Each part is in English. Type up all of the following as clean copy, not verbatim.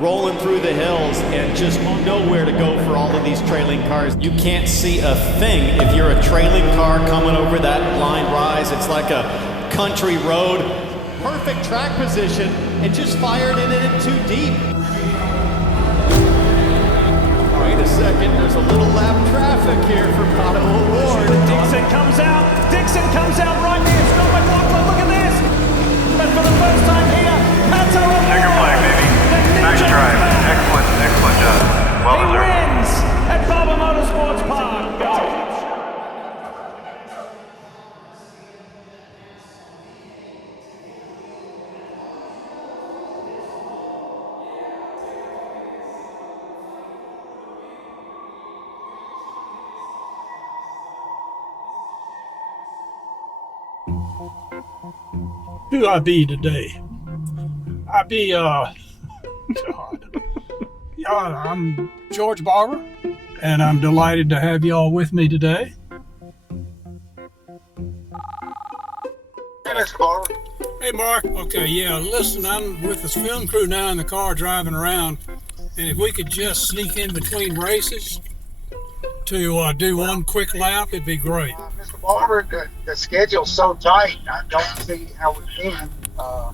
rolling through the hills and just nowhere to go for all of these trailing cars. You can't see a thing if you're a trailing car coming over that line rise. It's like a country road. Perfect track position and just fired in it too deep. Wait a second, there's a little lap traffic here for Pato O'Ward. Dixon comes out right near Scott McLaughlin. Look at this. But for the first time here, Pato O'Ward. Second flag, baby. Nice drive. Excellent job. Well he deserved. wins at Barber Motorsports Park. Who I be today? I be, God. Yeah, I'm George Barber, and I'm delighted to have y'all with me today. Hey, Mr. Barber. Hey, Mark. Okay, yeah, listen, I'm with this film crew now in the car driving around, and if we could just sneak in between races to do one quick lap, it'd be great. Mr. Barber, the schedule's so tight, I don't see how we can. I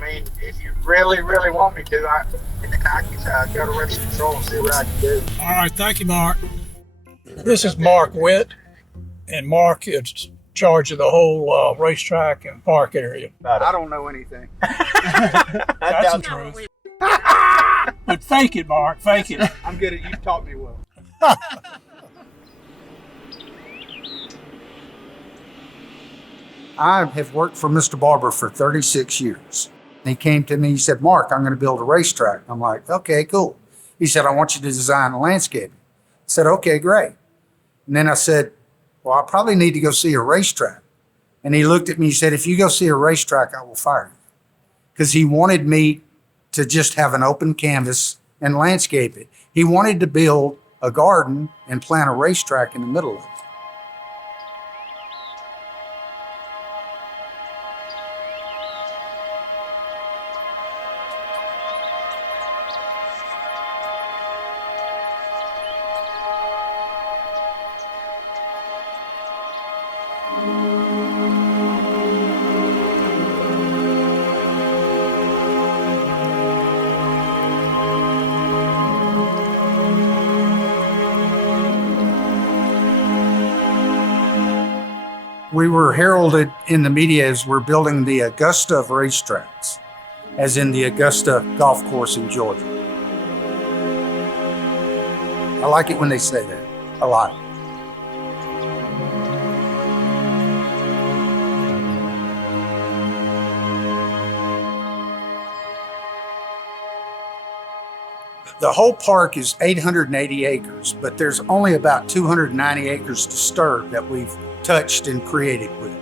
mean, if you really want me to, I can go to race control and see what I can do. All right, thank you, Mark. This is Mark Witt, and Mark is in charge of the whole racetrack and park area. I don't know anything. That's the truth. But fake it, Mark, fake it. I'm good at you taught me well. I have worked for Mr. Barber for 36 years. And he came to me, he said, Mark, I'm going to build a racetrack. I'm like, okay, cool. He said, I want you to design the landscape. I said, okay, great. And then I said, well, I probably need to go see a racetrack. And he looked at me, he said, if you go see a racetrack, I will fire you. Because he wanted me to just have an open canvas and landscape it. He wanted to build a garden and plant a racetrack in the middle of it. We were heralded in the media as we're building the Augusta of racetracks, as in the Augusta golf course in Georgia. I like it when they say that, a lot. The whole park is 880 acres, but there's only about 290 acres disturbed that we've touched and created with.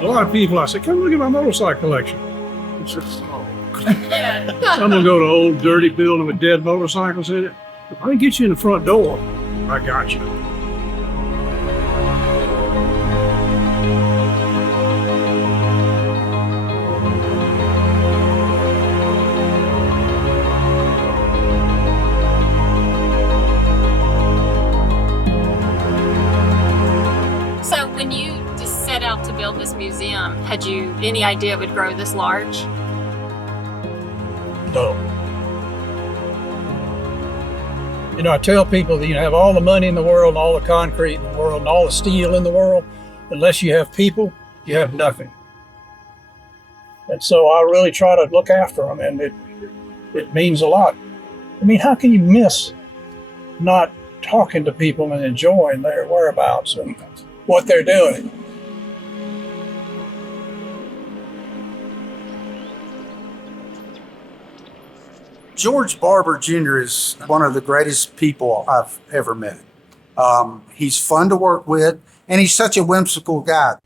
A lot of people, I say, come look at my motorcycle collection. It's just, I'm gonna go to an old dirty building with dead motorcycles in it. If I can get you in the front door, I got you. When you just set out to build this museum, had you any idea it would grow this large? No. You know, I tell people that you have all the money in the world, and all the concrete in the world, and all the steel in the world. Unless you have people, you have nothing. And so I really try to look after them, and it means a lot. I mean, how can you miss not talking to people and enjoying their whereabouts and what they're doing? George Barber Jr. is one of the greatest people I've ever met. He's fun to work with, and he's such a whimsical guy.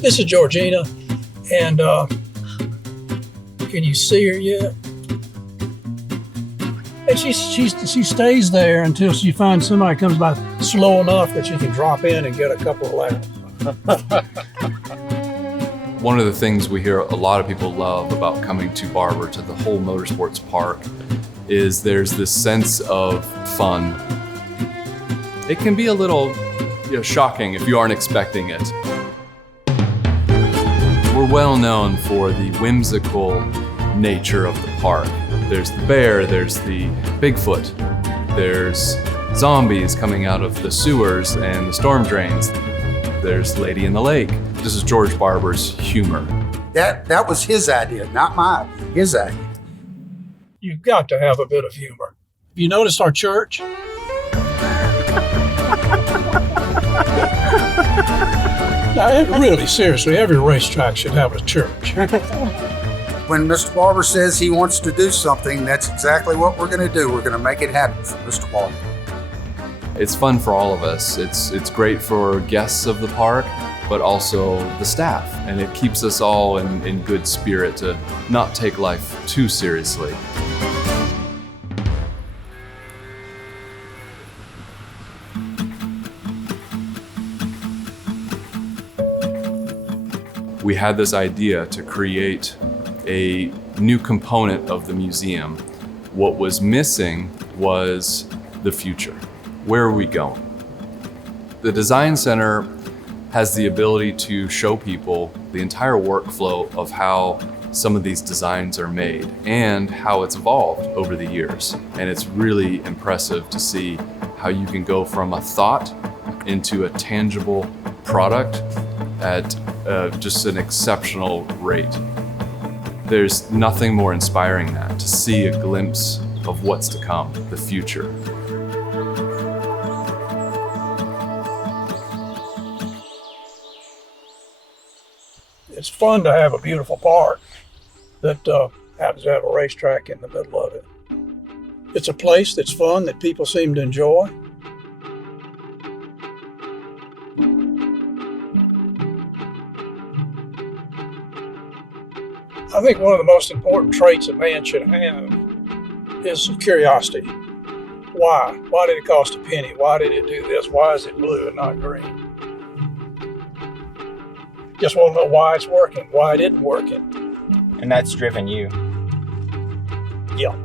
This is Georgina, and can you see her yet? And she stays there until she finds somebody comes by slow enough that she can drop in and get a couple of laps. One of the things we hear a lot of people love about coming to Barber, to the whole motorsports park, is there's this sense of fun. It can be a little shocking if you aren't expecting it. We're well known for the whimsical nature of the park. There's the bear, there's the Bigfoot, there's zombies coming out of the sewers and the storm drains. There's Lady in the Lake. This is George Barber's humor. That was his idea, not mine. His idea. You've got to have a bit of humor. You notice our church? Now, really, seriously, every racetrack should have a church. When Mr. Barber says he wants to do something, that's exactly what we're going to do. We're going to make it happen for Mr. Barber. It's fun for all of us. It's great for guests of the park, but also the staff. And it keeps us all in good spirit to not take life too seriously. We had this idea to create a new component of the museum. What was missing was the future. Where are we going? The Design Center has the ability to show people the entire workflow of how some of these designs are made and how it's evolved over the years. And it's really impressive to see how you can go from a thought into a tangible product at just an exceptional rate. There's nothing more inspiring than that, to see a glimpse of what's to come, the future. It's fun to have a beautiful park that happens to have a racetrack in the middle of it. It's a place that's fun, that people seem to enjoy. I think one of the most important traits a man should have is curiosity. Why? Why did it cost a penny? Why did it do this? Why is it blue and not green? Just want to know why it's working, why it isn't working. And that's driven you. Yeah.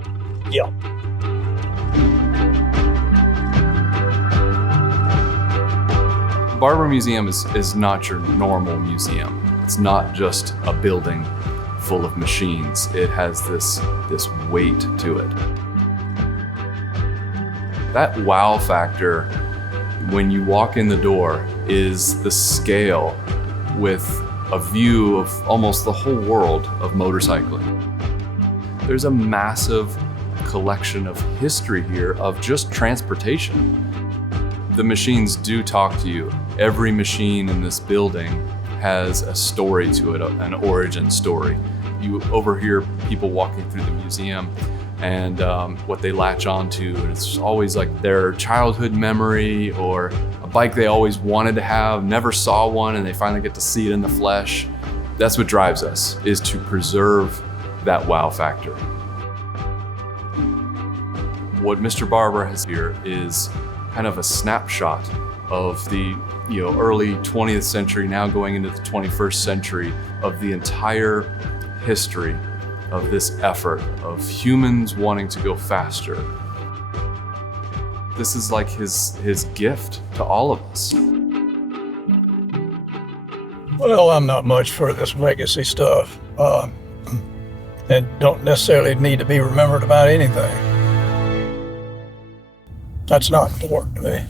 Barber Museum is not your normal museum. It's not just a building full of machines. It has this weight to it. That wow factor when you walk in the door is the scale with a view of almost the whole world of motorcycling. There's a massive collection of history here of just transportation. The machines do talk to you. Every machine in this building has a story to it, an origin story. You overhear people walking through the museum and what they latch onto. It's always like their childhood memory or a bike they always wanted to have, never saw one, and they finally get to see it in the flesh. That's what drives us, is to preserve that wow factor. What Mr. Barber has here is kind of a snapshot of the early 20th century, now going into the 21st century, of the entire history of this effort of humans wanting to go faster. This is like his gift to all of us. Well, I'm not much for this legacy stuff, and don't necessarily need to be remembered about anything. That's not important to me.